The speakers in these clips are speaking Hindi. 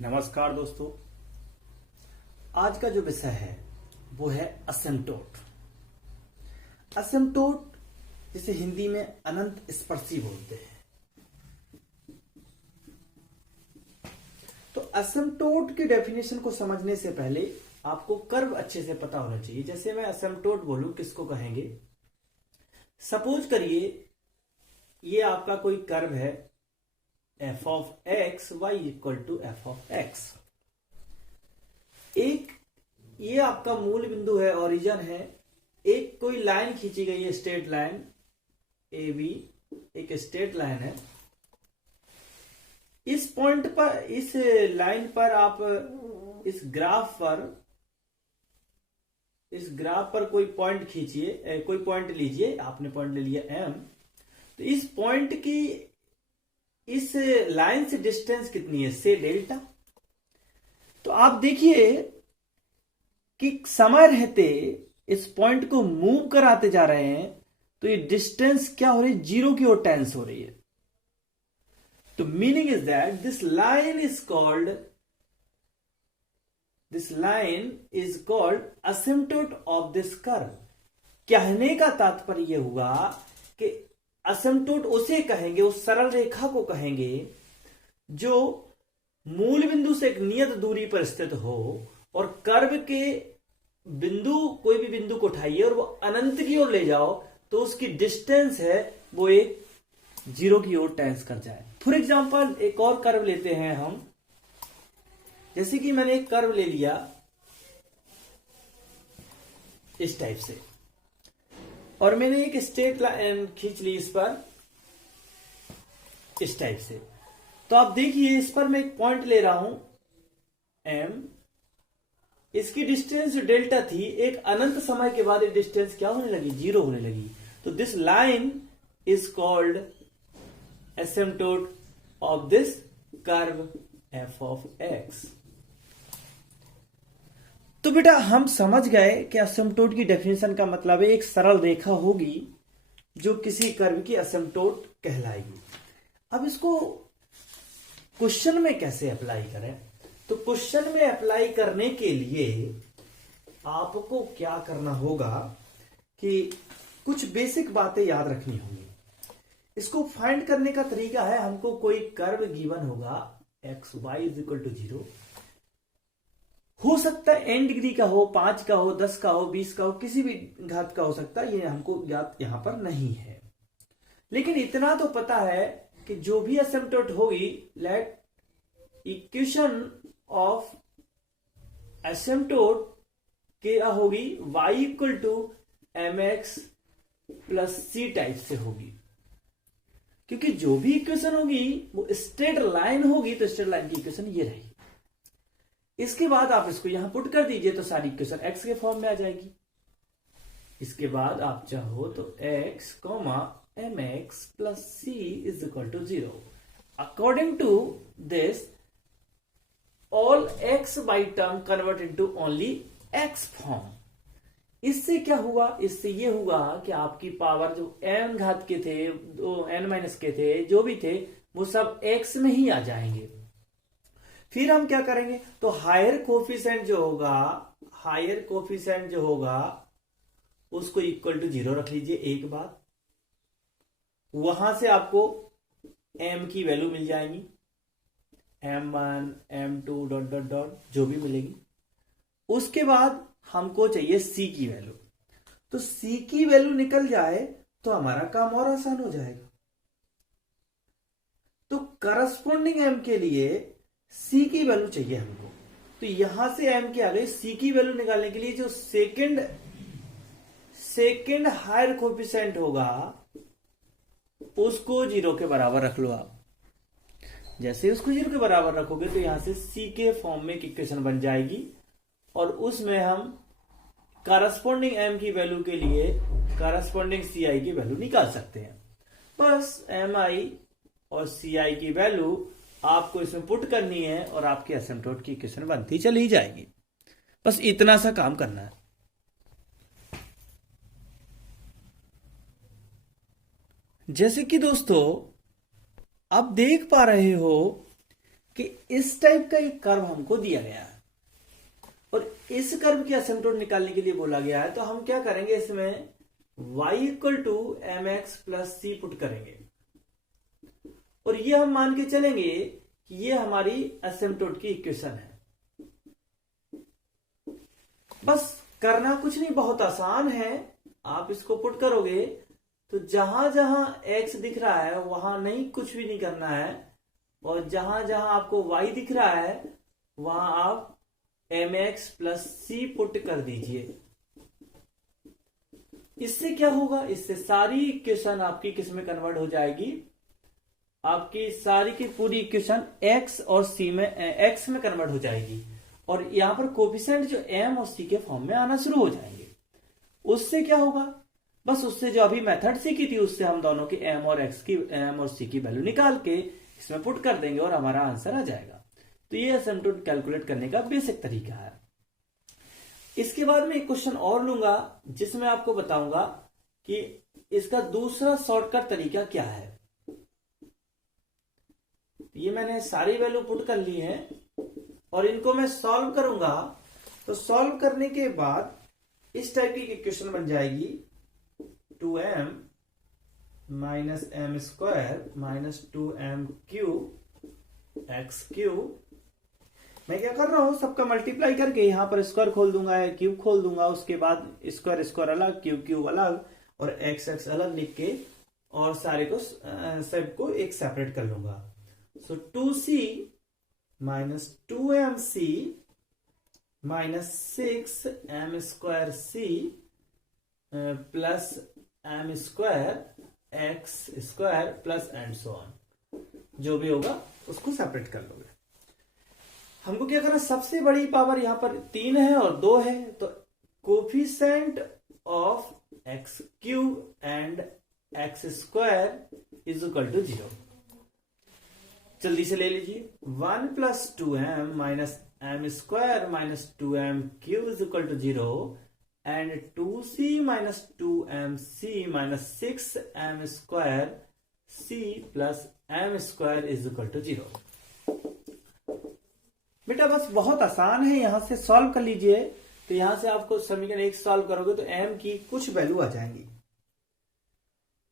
नमस्कार दोस्तों। आज का जो विषय है वो है असिम्प्टोट। असिम्प्टोट जिसे हिंदी में अनंत स्पर्शी बोलते हैं। तो असिम्प्टोट की डेफिनेशन को समझने से पहले आपको कर्व अच्छे से पता होना चाहिए। जैसे मैं असिम्प्टोट बोलूं किसको कहेंगे, सपोज करिए ये आपका कोई कर्व है f of x y equal to F of x. एक ये आपका मूल बिंदु है, ओरिजिन है। एक कोई लाइन खींची गई है, स्ट्रेट लाइन ए बी, एक स्ट्रेट लाइन है। इस पॉइंट पर, इस लाइन पर आप इस ग्राफ पर कोई पॉइंट खींचिए, कोई पॉइंट लीजिए। आपने पॉइंट ले लिया m। तो इस पॉइंट की इस लाइन से डिस्टेंस कितनी है, से डेल्टा। तो आप देखिए कि समय रहते इस पॉइंट को मूव कराते जा रहे हैं, तो ये डिस्टेंस क्या हो रही है, जीरो की ओर टेंस हो रही है। तो meaning is that this line is called asymptote of this curve. कहने का तात्पर्य यह हुआ कि असिम्प्टोट उसे कहेंगे, उस सरल रेखा को कहेंगे जो मूल बिंदु से एक नियत दूरी पर स्थित हो और कर्व के बिंदु, कोई भी बिंदु को उठाइए और वो अनंत की ओर ले जाओ तो उसकी डिस्टेंस है वो एक जीरो की ओर टेंस कर जाए। फॉर एग्जांपल एक और कर्व लेते हैं हम। जैसे कि मैंने एक कर्व ले लिया इस टाइप से और मैंने एक स्ट्रेट लाइन खींच ली इस पर, इस टाइप से। तो आप देखिए इस पर मैं एक पॉइंट ले रहा हूं m। इसकी डिस्टेंस जो डेल्टा थी, एक अनंत समय के बाद ये डिस्टेंस क्या होने लगी, जीरो होने लगी। तो this line is called asymptote of this curve f of x। तो बेटा हम समझ गए कि असिम्प्टोट की डेफिनेशन का मतलब है एक सरल रेखा होगी जो किसी कर्व की असिम्प्टोट कहलाएगी। अब इसको क्वेश्चन में कैसे अप्लाई करें, तो क्वेश्चन में अप्लाई करने के लिए आपको क्या करना होगा कि कुछ बेसिक बातें याद रखनी होंगी। इसको फाइंड करने का तरीका है, हमको कोई कर्व गिवन होगा x y is equal to 0। हो सकता है n डिग्री का हो, 5 का हो, 10 का हो, 20 का हो, किसी भी घात का हो सकता है। ये हमको ज्ञात यहां पर नहीं है, लेकिन इतना तो पता है कि जो भी असिम्प्टोट होगी, लेट इक्वेशन ऑफ असिम्प्टोट क्या होगी, y equal to mx plus C type से होगी। क्योंकि जो भी इक्वेशन होगी वो स्ट्रेट लाइन होगी, तो स्ट्रेट लाइन की इक्वेशन ये रहेगी। इसके बाद आप इसको यहां पुट कर दीजिए तो सारी इक्वेशन x के फॉर्म में आ जाएगी। इसके बाद आप चाहो तो x mx plus C is equal to 0। According to this all x by term convert into only x form. इससे क्या हुआ, इससे ये हुआ कि आपकी पावर जो n घात के थे, n माइनस के थे, जो भी थे वो सब x में ही आ जाएंगे। फिर हम क्या करेंगे, तो हायर कोफिशिएंट जो होगा उसको इक्वल टू 0 रख लीजिए एक बार। वहां से आपको m की वैल्यू मिल जाएगी, m1 m2 dot dot dot जो भी मिलेगी। उसके बाद हमको चाहिए c की वैल्यू। तो c की वैल्यू निकल जाए तो हमारा काम और आसान हो जाएगा। तो करस्पॉन्डिंग m के लिए c की वैल्यू चाहिए हमको। तो यहां से m की आ गई। c की वैल्यू निकालने के लिए जो सेकंड हायर कोफिशिएंट होगा उसको 0 के बराबर रख लो आप। जैसे उसको 0 के बराबर रखोगे तो यहां से c के फॉर्म में एक इक्वेशन बन जाएगी और उसमें हम करस्पॉन्डिंग m की वैल्यू के लिए करस्पॉन्डिंग ci की वैल्यू निकाल सकते हैं। बस mi और ci की वैल्यू आपको इसमें पुट करनी है और आपकी असिम्प्टोट की इक्वेशन बनती चली जाएगी। बस इतना सा काम करना है। जैसे कि दोस्तों आप देख पा रहे हो कि इस टाइप का एक कर्व हमको दिया गया है और इस कर्व की असिम्प्टोट निकालने के लिए बोला गया है, तो हम क्या करेंगे, इसमें y equal to M x plus C put करेंगे और ये हम मान के चलेंगे कि ये हमारी असिम्प्टोट की इक्वेशन है। बस करना कुछ नहीं, बहुत आसान है। आप इसको पुट करोगे तो जहां जहां x दिख रहा है वहां नहीं, कुछ भी नहीं करना है, और जहां जहां आपको y दिख रहा है वहां आप M x plus C put कर दीजिए। इससे क्या होगा, इससे सारी इक्वेशन आपकी किस में कन्वर्ट हो जाएगी, आपकी सारी की पूरी इक्वेशन x और c में x में कन्वर्ट हो जाएगी और यहां पर कोफिशिएंट जो m और c के फॉर्म में आना शुरू हो जाएंगे। उससे क्या होगा, बस उससे जो अभी मेथड सीखी थी उससे हम दोनों की m और c की वैल्यू निकाल के इसमें पुट कर देंगे और हमारा आंसर आ जाएगा। तो ये असिम्प्टोट कैलकुलेट करने का बेसिक तरीका है। इसके बाद में एक क्वेश्चन और लूंगा जिसमें आपको बताऊंगा कि इसका दूसरा शॉर्टकट तरीका क्या है। ये मैंने सारी वैल्यू पुट कर ली है और इनको मैं सॉल्व करूंगा। तो सॉल्व करने के बाद इस टाइप की इक्वेशन बन जाएगी 2m minus m square minus 2m cube x cube. मैं क्या कर रहा हूं, सबका मल्टीप्लाई करके यहां पर स्क्वायर खोल दूंगा या क्यूब खोल दूंगा, उसके बाद स्क्वायर स्क्वायर अलग, क्यूब क्यूब अलग और एक्स एक्स अलग लिख के और सारे को सबको एक सेपरेट कर लूंगा। सो 2c minus 2mc minus 6m square c plus m square x square plus and so on, जो भी होगा उसको सेपरेट कर लोगे। हमको क्या करना, सबसे बड़ी पावर यहां पर 3 है और 2 है, तो coefficient of x cube and x square is equal to 0। जल्दी से ले लीजिए, 1 plus 2m minus m square minus 2m cube is equal to 0 and 2c minus 2mc minus 6m square c plus m square is equal to 0। बेटा बस बहुत आसान है, यहां से सॉल्व कर लीजिए। तो यहां से आपको समीकरण 1 सॉल्व करोगे तो m की कुछ वैल्यू आ जाएंगी,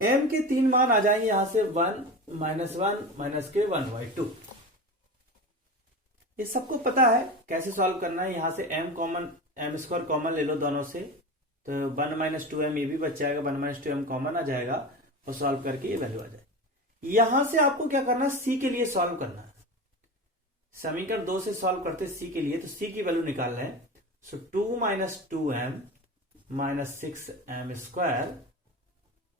m के 3 मान आ जाएंगे यहां से 1 माइनस के 1/2। ये सबको पता है कैसे सॉल्व करना है। यहां से m स्क्वायर कॉमन ले लो दोनों से, तो 1 माइनस 2m ये भी बच जाएगा, 1 माइनस 2m कॉमन आ जाएगा और सॉल्व करके ये वैल्यू आ जाएगी। यहां से आपको क्या करना है, c के लिए सॉल्व करना है। समीकरण 2 से सॉल्व करते c के लिए, तो c की वैल्यू निकाल रहे हैं। सो 2 minus 2m minus 6m square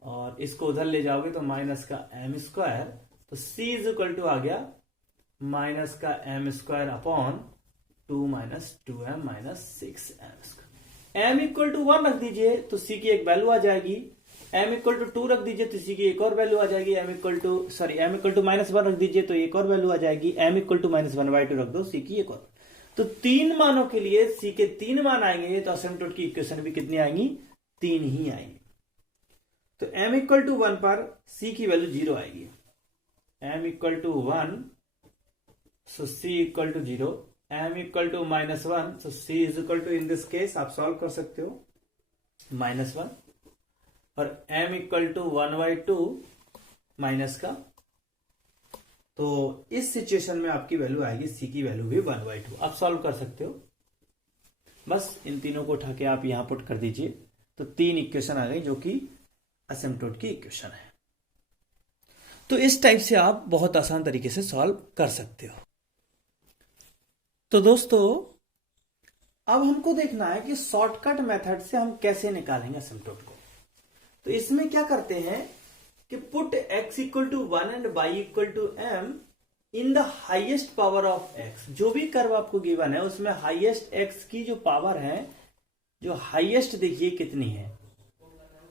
और इसको उधर ले जाओगे तो माइनस का m स्क्वायर, तो c इज इक्वल टू आ गया माइनस का m square upon 2 minus 2m minus 6m square. m equal to 1 रख दीजिए तो c की एक वैल्यू आ जाएगी, m इक्वल टू 2 रख दीजिए तो c की एक और वैल्यू आ जाएगी, m इक्वल टू माइनस 1 रख दीजिए तो एक और वैल्यू आ जाएगी, m इक्वल टू माइनस 1/2 रख दो, c की एक और। तो 3 मानों के लिए c के 3 मान आएंगे तो असिम्प्टोट की इक्वेशन भी कितनी आएंगी, 3 ही आएंगी। तो m इक्वल टू 1 पर c की वैल्यू 0 आएगी, m equal to 1 so c equal to 0, m equal to minus 1 so c is equal to, in this case आप सॉल्व कर सकते हो -1 और m इक्वल टू 1/2 माइनस का, तो इस सिचुएशन में आपकी वैल्यू आएगी c की वैल्यू भी 1/2। आप सॉल्व कर सकते हो, बस इन तीनों को उठा के आप यहां पुट कर दीजिए तो 3 इक्वेशन आ गई जो कि असिम्प्टोट की इक्वेशन है। तो इस टाइप से आप बहुत आसान तरीके से सॉल्व कर सकते हो। तो दोस्तों अब हमको देखना है कि शॉर्टकट मेथड से हम कैसे निकालेंगे असिम्प्टोट को। तो इसमें क्या करते हैं कि put x equal to 1 and y equal to m in the highest power of x। जो भी कर्व आपको गिवन है उसमें हाइएस्ट x की जो पावर है, जो हाइएस्ट देखिए कितनी है,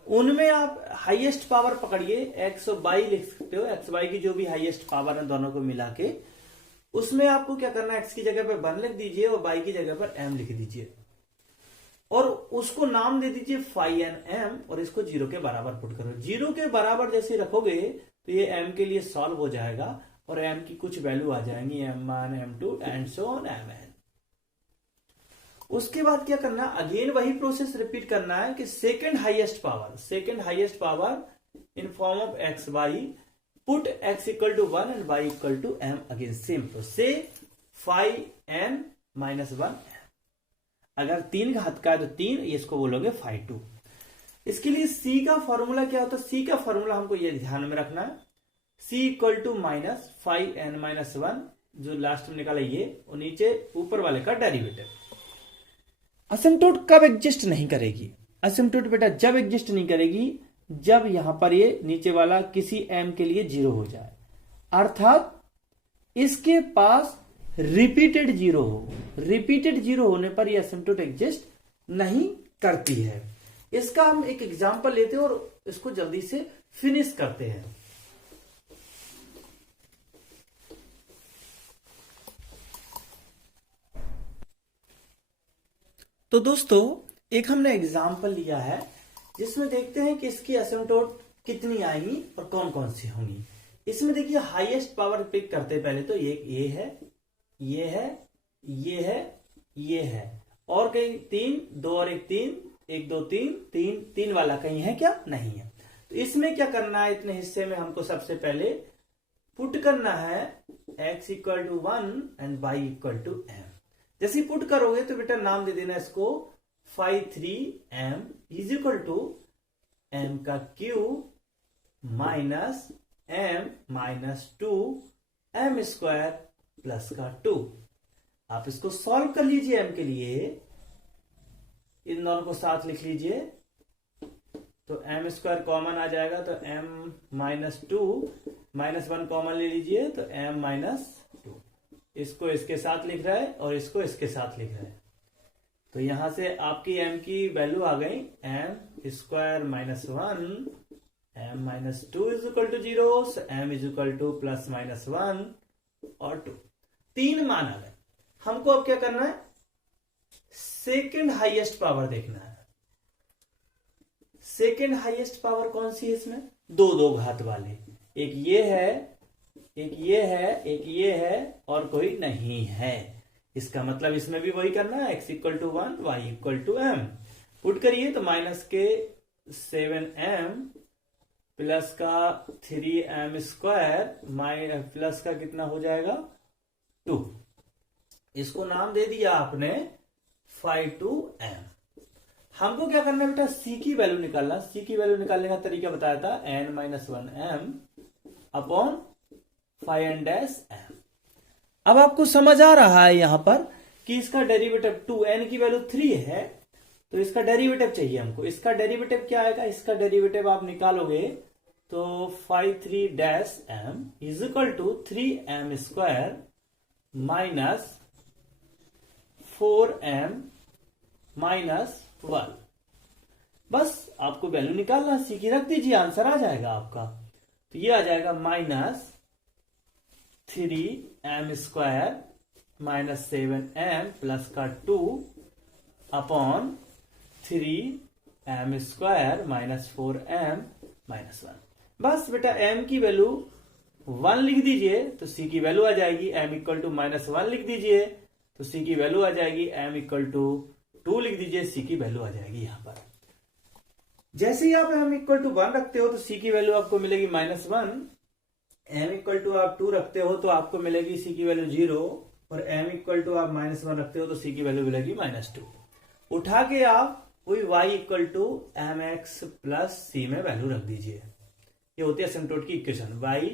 उनमें आप हाईएस्ट पावर पकड़िए, x और y लिख सकते हो, x y की जो भी हाईएस्ट पावर है दोनों को मिला के, उसमें आपको क्या करना है, x की जगह पर 1 लिख दीजिए और y की जगह पर m लिख दीजिए और उसको नाम दे दीजिए फाई एन m और इसको 0 के बराबर पुट करो। 0 के बराबर जैसे रखोगे तो ये m के लिए सॉल्व हो जाएगा और m की कुछ वैल्यू आ जाएंगी, m1 m2 and so on mn। उसके बाद क्या करना, अगेन वही प्रोसेस रिपीट करना है कि second highest power in form of x y, put x equal to 1 and y equal to m, again same process, phi n minus 1। अगर 3 घात का है तो 3, इसको बोलोगे phi 2। इसके लिए c का फॉर्मूला क्या होता है, c का फॉर्मूला हमको ये ध्यान में रखना है, c equal to minus phi n minus 1, जो लास्ट में निकाला ये, और नीचे ऊपर वाले का डेरिवेटिव। असिम्प्टोट कब एग्जिस्ट नहीं करेगी, असिम्प्टोट बेटा जब एग्जिस्ट नहीं करेगी जब यहां पर ये नीचे वाला किसी m के लिए 0 हो जाए, अर्थात इसके पास रिपीटेड 0 हो। रिपीटेड 0 होने पर यह असिम्प्टोट एग्जिस्ट नहीं करती है। इसका हम एक एग्जांपल लेते हैं और इसको जल्दी से फिनिश करते हैं। तो दोस्तों एक हमने एग्जाम्पल लिया है जिसमें देखते हैं कि इसकी असिम्प्टोट कितनी आएंगी और कौन कौन सी होंगी। इसमें देखिए हाईएस्ट पावर पिक करते हैं पहले तो, ये है, ये है, ये है, ये है, और कहीं 3, 2 और 1 3, 1 2 3, 3 वाला कहीं है क्या, नहीं है। तो इसमें क्या करना है, इतने हिस्से में हमको सबसे पहले पुट करना है x equal to 1 and y equal to m। जैसे ही पुट करोगे तो बेटा नाम दे देना इसको phi 3m is equal to m का cube minus m minus 2 m square plus का 2। आप इसको सॉल्व कर लीजिए m के लिए, इन दोनों को साथ लिख लीजिए, तो m स्क्वायर कॉमन आ जाएगा तो m माइनस 2 माइनस 1 कॉमन ले लीजिए तो m माइनस 2। इसको इसके साथ लिख रहा है और इसको इसके साथ लिख रहा है, तो यहां से आपकी m की वैल्यू आ गई m square minus 1, m minus 2 is equal to 0, so m is equal to plus minus 1 और 2। 3 मान आ गए। हमको अब क्या करना है, सेकेंड हाईएस्ट पावर देखना है। सेकेंड हाईएस्ट पावर कौन सी है इसमें, 2 घात वाले, एक ये है, एक ये है, एक ये है और कोई नहीं है। इसका मतलब इसमें भी वही करना है, x equal to 1 y equal to m। Put करिए तो माइनस के 7m प्लस का 3m स्क्वायर प्लस का कितना हो जाएगा 2। इसको नाम दे दिया आपने phi 2m। हमको क्या करना है बेटा, c की वैल्यू निकालना। c की वैल्यू निकालने का तरीका बताया था, n minus 1m upon phi n dash m। अब आपको समझ आ रहा है यहां पर कि इसका डेरिवेटिव 2n की वैल्यू 3 है, तो इसका डेरिवेटिव चाहिए हमको। इसका डेरिवेटिव क्या आएगा, इसका डेरिवेटिव आप निकालोगे तो phi 3 dash m is equal to 3m square minus 4m minus 1। बस आपको वैल्यू निकालना, सी की रख दीजिए, आंसर आ जाएगा आपका। तो ये आ जाएगा minus 3m square minus 7m plus का 2 upon 3m square minus 4m minus 1। बस बेटा m की वैल्यू 1 लिख दीजिए तो c की वैल्यू आ जाएगी, m इक्वल टू माइनस 1 लिख दीजिए तो c की वैल्यू आ जाएगी, m इक्वल टू 2 लिख दीजिए, c की वैल्यू आ जाएगी। यहां पर जैसे ही आप m इक्वल टू 1 रखते हो तो c की वैल्यू आपको मिलेगी माइनस 1, m इक्वल टू आप 2 रखते हो तो आपको मिलेगी c की वैल्यू 0, और m इक्वल टू आप माइनस 1 रखते हो तो c की वैल्यू मिलेगी माइनस 2। उठा के आप वही y equal to mx plus c में वैल्यू रख दीजिए। ये होती है असिम्प्टोट की equation, y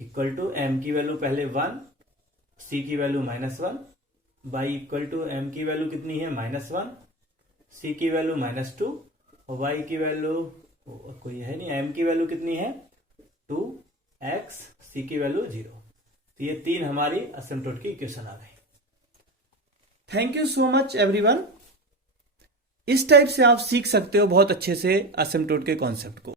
equal to m की वैल्यू पहले 1, c की value minus 1, y equal to m की वैल्यू कितनी है माइनस 1, c की वैल्यू माइनस 2 और y की वैल्यू कोई है नहीं, m की वैल्यू कितनी है 2x, c की वैल्यू 0। तो ये 3 हमारी असिम्प्टोट की इक्वेशन आ गई। Thank you so much everyone. इस टाइप से आप सीख सकते हो बहुत अच्छे से असिम्प्टोट के कॉन्सेप्ट को।